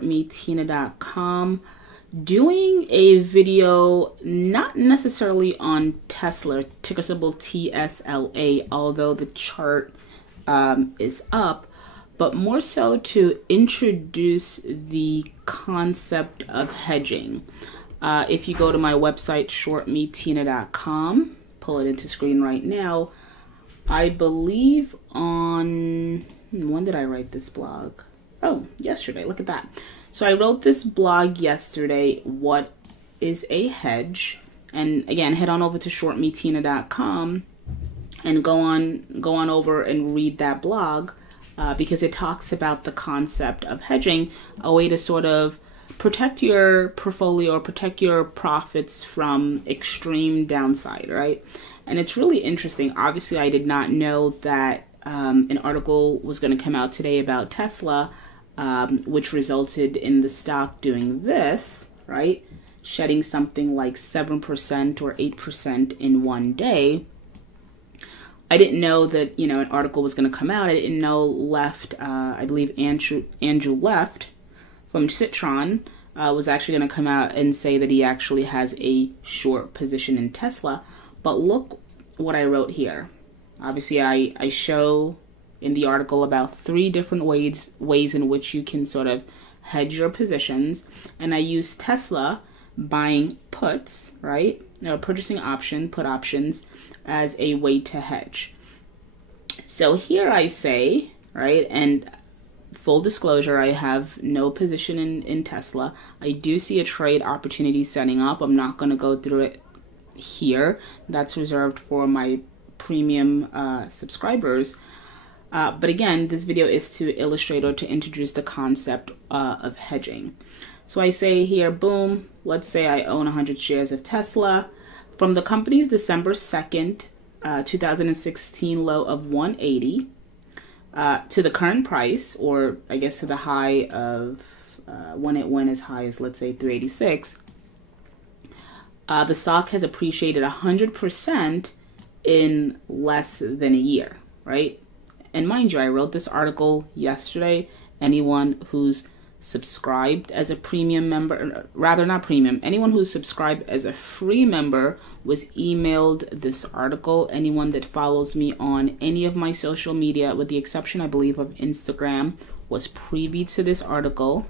shortmetina.com, doing a video not necessarily on Tesla, ticker symbol TSLA, although the chart is up, but more so to introduce the concept of hedging. If you go to my website, shortmetina.com, pull it into screen right now, I believe on, when did I write this blog? Oh, yesterday, look at that. So I wrote this blog yesterday, what is a hedge? And again, head on over to shortmetina.com and go on over and read that blog because it talks about the concept of hedging, a way to sort of protect your portfolio or protect your profits from extreme downside, right? And it's really interesting. Obviously, I did not know that an article was going to come out today about Tesla, which resulted in the stock doing this, right? Shedding something like 7% or 8% in one day. I didn't know that, you know, an article was going to come out. I didn't know I believe Andrew Left from Citron was actually going to come out and say that he actually has a short position in Tesla. But look what I wrote here. Obviously, I show in the article about 3 different ways in which you can sort of hedge your positions. And I use Tesla buying puts, right? Purchasing put options as a way to hedge. So here I say, right, and full disclosure, I have no position in Tesla. I do see a trade opportunity setting up. I'm not going to go through it here. That's reserved for my premium subscribers. But again, this video is to illustrate or to introduce the concept of hedging. So I say here, boom, let's say I own 100 shares of Tesla. From the company's December 2nd, 2016 low of 180 to the current price, or I guess to the high of when it went as high as, let's say, 386, the stock has appreciated 100% in less than a year, right? And mind you, I wrote this article yesterday. Anyone who's subscribed as a premium member, rather not premium, anyone who's subscribed as a free member was emailed this article. Anyone that follows me on any of my social media, with the exception, I believe, of Instagram, was privy to this article.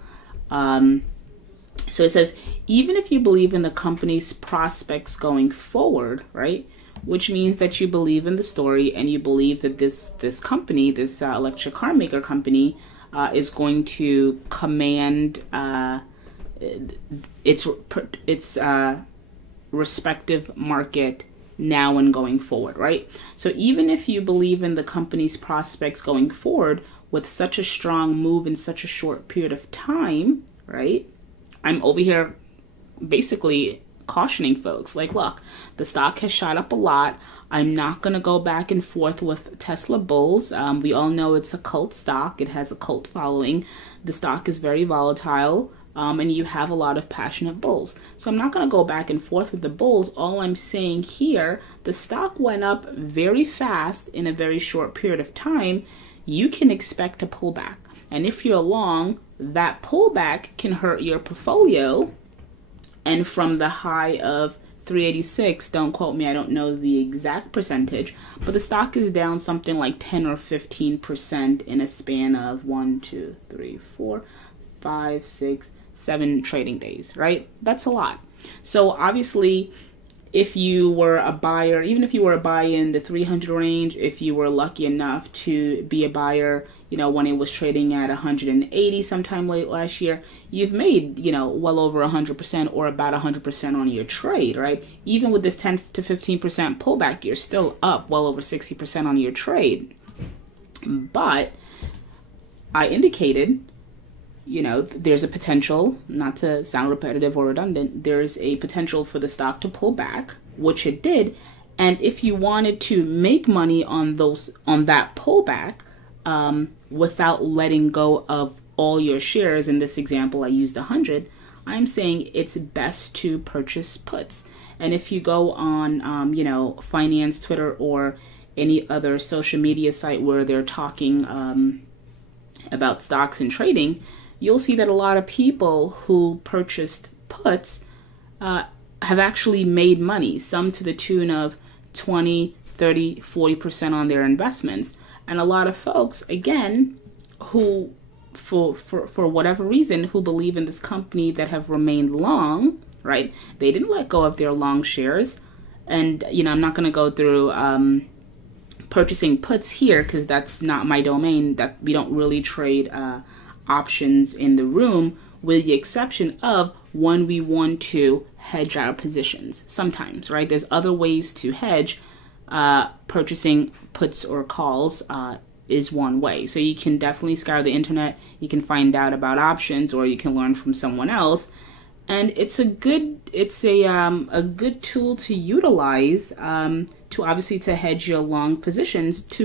So it says, even if you believe in the company's prospects going forward, right? Which means that you believe in the story and you believe that this company, this electric car maker company, is going to command its respective market now and going forward, right? So even if you believe in the company's prospects going forward with such a strong move in such a short period of time, right? I'm over here basically cautioning folks, like, look, the stock has shot up a lot. I'm not going to go back and forth with Tesla bulls. We all know it's a cult stock. It has a cult following. The stock is very volatile, and you have a lot of passionate bulls. So I'm not going to go back and forth with the bulls. All I'm saying here, the stock went up very fast in a very short period of time. You can expect a pullback. And if you're long, that pullback can hurt your portfolio. And from the high of 386, don't quote me, I don't know the exact percentage, but the stock is down something like 10 or 15% in a span of 1, 2, 3, 4, 5, 6, 7 trading days, right? That's a lot. So obviously, if you were a buyer, even if you were a buy in the 300 range, if you were lucky enough to be a buyer, you know, when it was trading at 180 sometime late last year, you've made, you know, well over 100% or about 100% on your trade, right? Even with this 10 to 15% pullback, you're still up well over 60% on your trade. But I indicated, you know, there's a potential, not to sound repetitive or redundant, there's a potential for the stock to pull back, which it did. And if you wanted to make money on that pullback, without letting go of all your shares, in this example I used 100, I'm saying it's best to purchase puts. And if you go on, you know, finance, Twitter, or any other social media site where they're talking about stocks and trading, you'll see that a lot of people who purchased puts have actually made money, some to the tune of 20, 30, 40% on their investments. And a lot of folks, again, who for whatever reason, who believe in this company that have remained long, right? They didn't let go of their long shares. And, you know, I'm not going to go through purchasing puts here because that's not my domain. That we don't really trade options in the room, with the exception of when we want to hedge our positions sometimes, right? There's other ways to hedge. Purchasing puts or calls is one way. So you can definitely scour the internet. You can find out about options, or you can learn from someone else. And it's a good tool to utilize to obviously to hedge your long positions to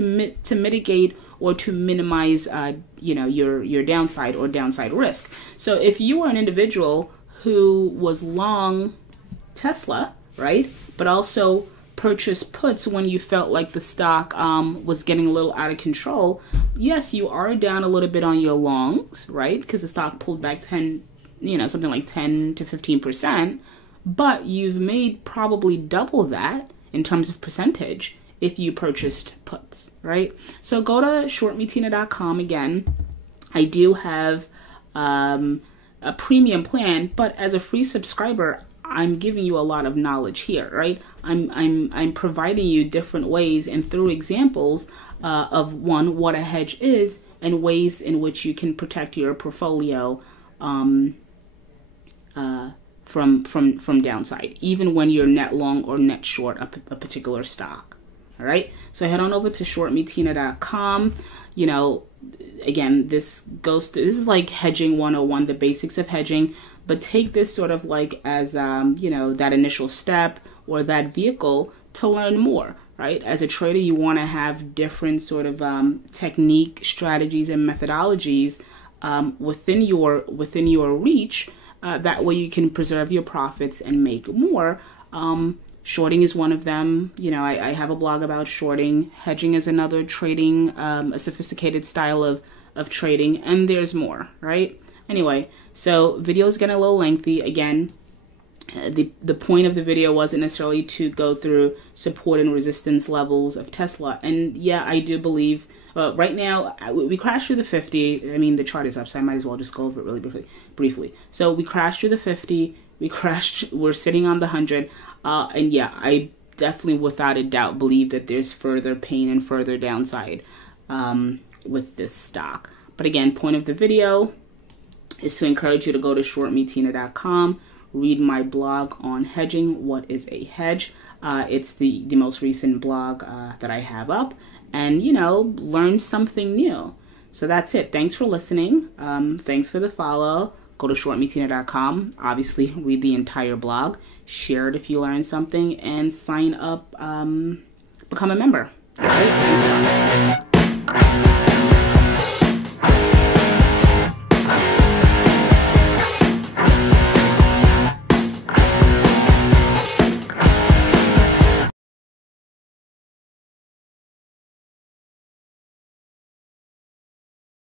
mitigate or to minimize your downside or downside risk. So if you were an individual who was long Tesla, right, but also purchased puts when you felt like the stock was getting a little out of control, yes, you are down a little bit on your longs, right, because the stock pulled back something like 10 to 15%, but you've made probably double that in terms of percentage if you purchased puts, right? So go to shortmetina.com again. I do have a premium plan, but as a free subscriber, I'm giving you a lot of knowledge here, right? I'm providing you different ways and through examples of what a hedge is and ways in which you can protect your portfolio from downside, even when you're net long or net short a particular stock. All right, so head on over to shortmetina.com. You know, again, this is like hedging 101, the basics of hedging, but take this sort of like as that initial step or that vehicle to learn more. Right, as a trader, you want to have different sort of technique, strategies, and methodologies within your reach. That way you can preserve your profits and make more. Shorting is one of them. You know, I have a blog about shorting. Hedging is another, trading, a sophisticated style of trading, and there's more, right? Anyway, so video's getting a little lengthy. Again, the point of the video wasn't necessarily to go through support and resistance levels of Tesla. And yeah, I do believe right now we crashed through the 50. I mean, the chart is up, so I might as well just go over it really briefly. So we crashed through the 50. We're sitting on the 100. And yeah, I definitely, without a doubt, believe that there's further pain and further downside with this stock. But again, point of the video is to encourage you to go to shortmetina.com, read my blog on hedging. What is a hedge? It's the most recent blog that I have up, and learn something new. So that's it. Thanks for listening. Thanks for the follow. Go to shortmetina.com. Obviously, read the entire blog. Share it if you learned something, and sign up, become a member. All right? Thanks a lot.